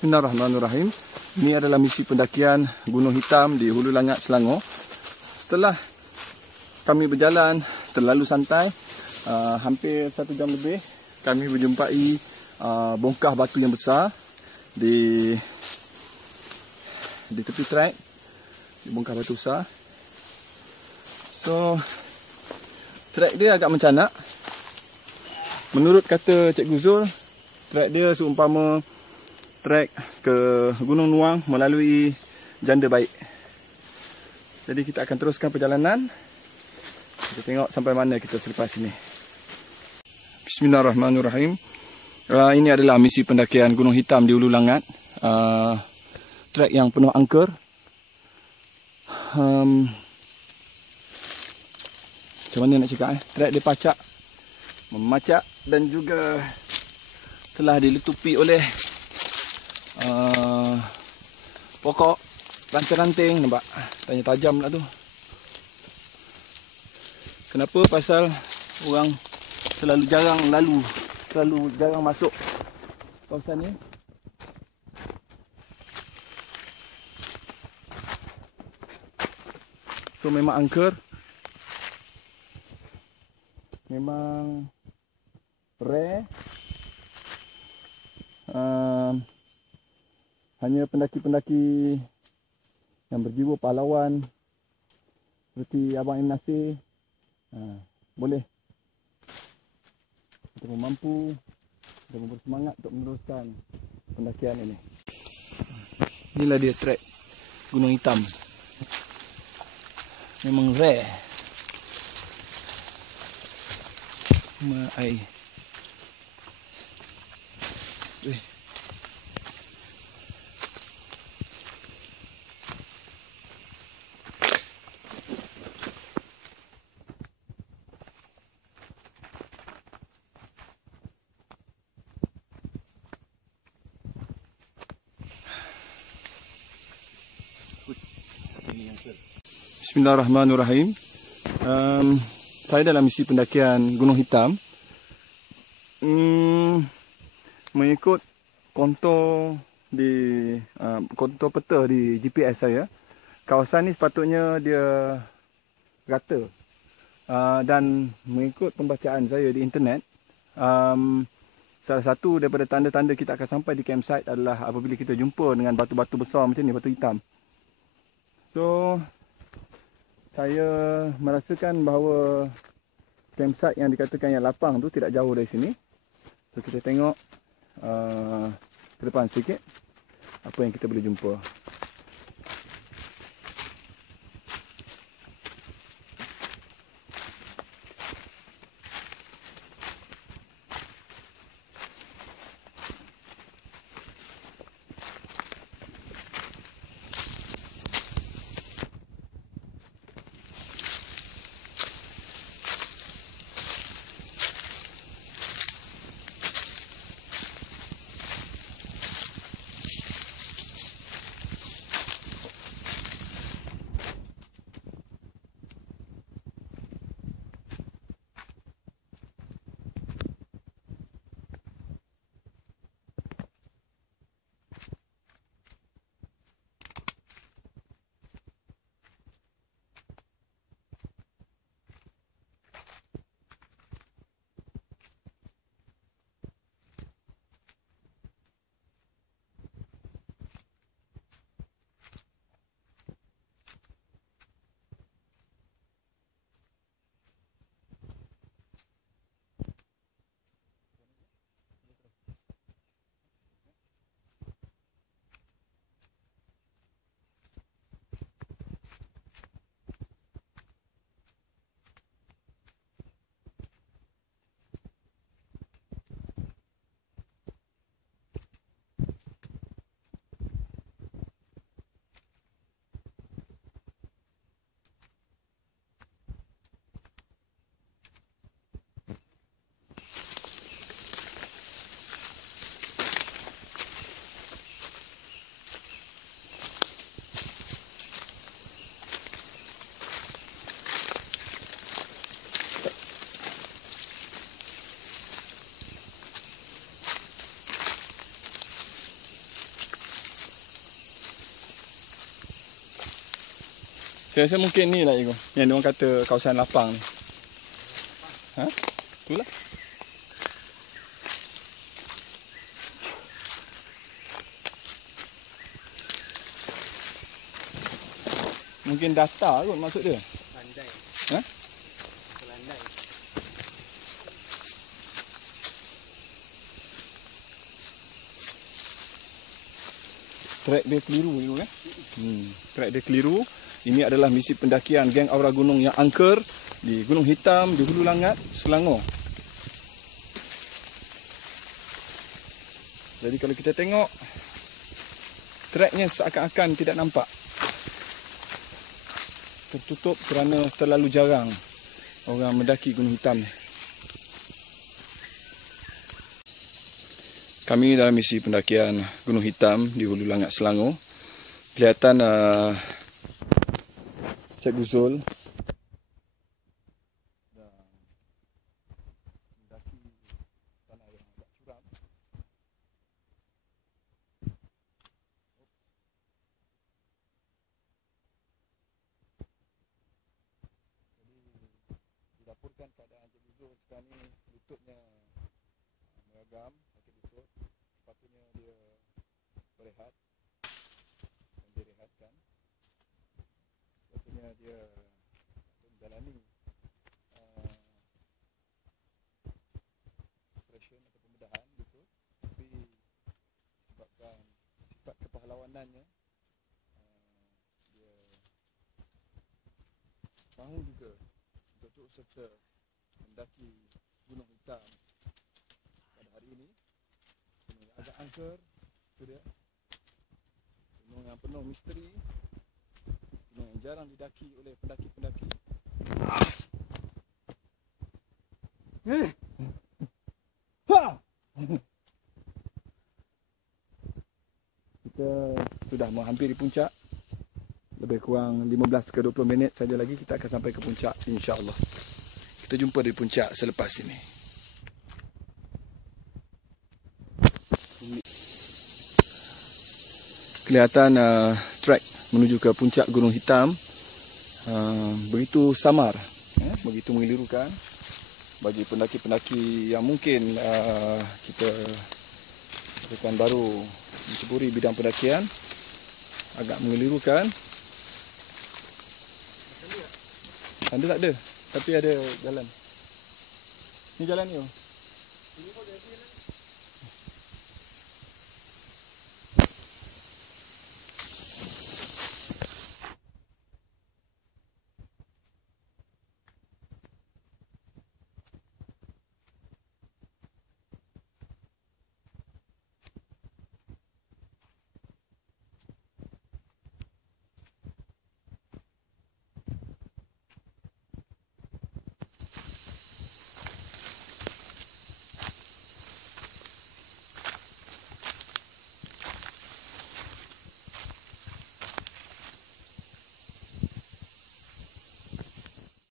Bismillahirrahmanirrahim. Ini adalah misi pendakian Gunung Hitam di Hulu Langat, Selangor. Setelah kami berjalan terlalu santai, hampir 1 jam lebih, kami berjumpai bongkah batu yang besar di tepi trek. Bongkah batu besar. So, trek dia agak mencanak. Menurut kata Cikgu Zul, trek dia seumpama trek ke Gunung Nuang melalui Janda Baik. Jadi kita akan teruskan perjalanan. Kita tengok sampai mana kita selepas ini. Bismillahirrahmanirrahim. Ini adalah misi pendakian Gunung Hitam di Hulu Langat. Trek yang penuh angker. Macam mana nak cakap? Trek dia pacak, memacak dan juga telah diletupi oleh pokok ranting-ranting. Nampak? Tanya tajam lah tu. Kenapa? Pasal orang terlalu jarang masuk kawasan ni. So memang angker. Memang rare. Hanya pendaki-pendaki yang berjiwa pahlawan seperti Abang Im Nasir boleh ataupun mampu dan bersemangat untuk meneruskan pendakian ini. Inilah dia trek Gunung Hitam. Memang rare. Mai. Bismillahirrahmanirrahim. Saya dalam misi pendakian Gunung Hitam mengikut kontur peta di GPS saya. Kawasan ni sepatutnya dia rata, dan mengikut pembacaan saya di internet, salah satu daripada tanda-tanda kita akan sampai di campsite adalah apabila kita jumpa dengan batu-batu besar macam ni, batu hitam. So saya merasakan bahawa campsite yang dikatakan yang lapang tu tidak jauh dari sini. So kita tengok ke depan sedikit apa yang kita boleh jumpa. Saya rasa mungkin ni lah Ego, yang diorang kata kawasan lapang ni. Ha? Itulah. Mungkin data kot maksud dia. Landai. Ha? Landai. Trek dia keliru Ego kan? Trek dia keliru. Ini adalah misi pendakian geng Aura Gunung yang angker di Gunung Hitam di Hulu Langat, Selangor. Jadi kalau kita tengok, treknya seakan-akan tidak nampak. Tertutup kerana terlalu jarang orang mendaki Gunung Hitam ni. Kami dalam misi pendakian Gunung Hitam di Hulu Langat, Selangor. Kelihatan Cikgu Zul mendaki tanah yang agak curam. Jadi dilaporkan keadaan Cikgu Zul sekarang ni lututnya meragam, sakit lutut. Sepatutnya dia berehat dan direhatkan. Sepatutnya dia menjalani operation atau pembedahan gitu. Tapi sebabkan sifat kepahlawanannya, dia mahu juga untuk turut serta mendaki Gunung Hitam pada hari ini. Gunung yang agak angker, itu dia. Gunung yang penuh misteri, gunung yang jarang didaki oleh pendaki-pendaki. Kita sudah menghampiri puncak. Lebih kurang 15 ke 20 minit saja lagi kita akan sampai ke puncak, insya-Allah. Kita jumpa di puncak selepas ini. Kelihatan trek menuju ke puncak Gunung Hitam begitu samar, begitu mengelirukan bagi pendaki-pendaki yang mungkin kita rekan baru menceburi bidang pendakian. Agak mengelirukan. Tanda tak ada, tapi ada jalan. Ni jalan ni.